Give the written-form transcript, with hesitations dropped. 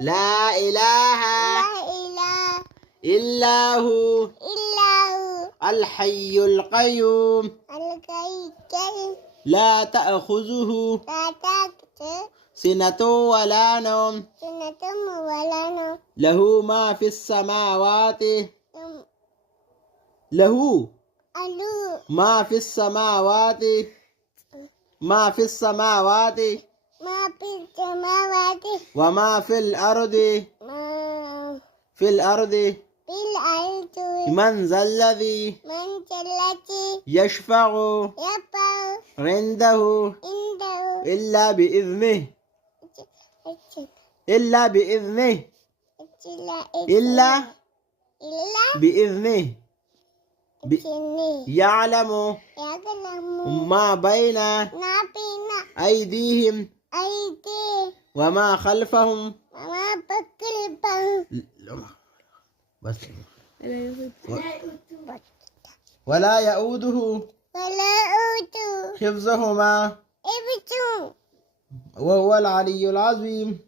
لا إله إلا هو الحي القيوم لا تأخذه سنة ولا نوم له ما في السماوات له ما في السماوات وما في الأرض من ذا الذي يشفع عنده إلا بإذنه يعلم ما بين أيديهم وما خلفهم ولا يؤوده حفظهما وهو العلي العظيم.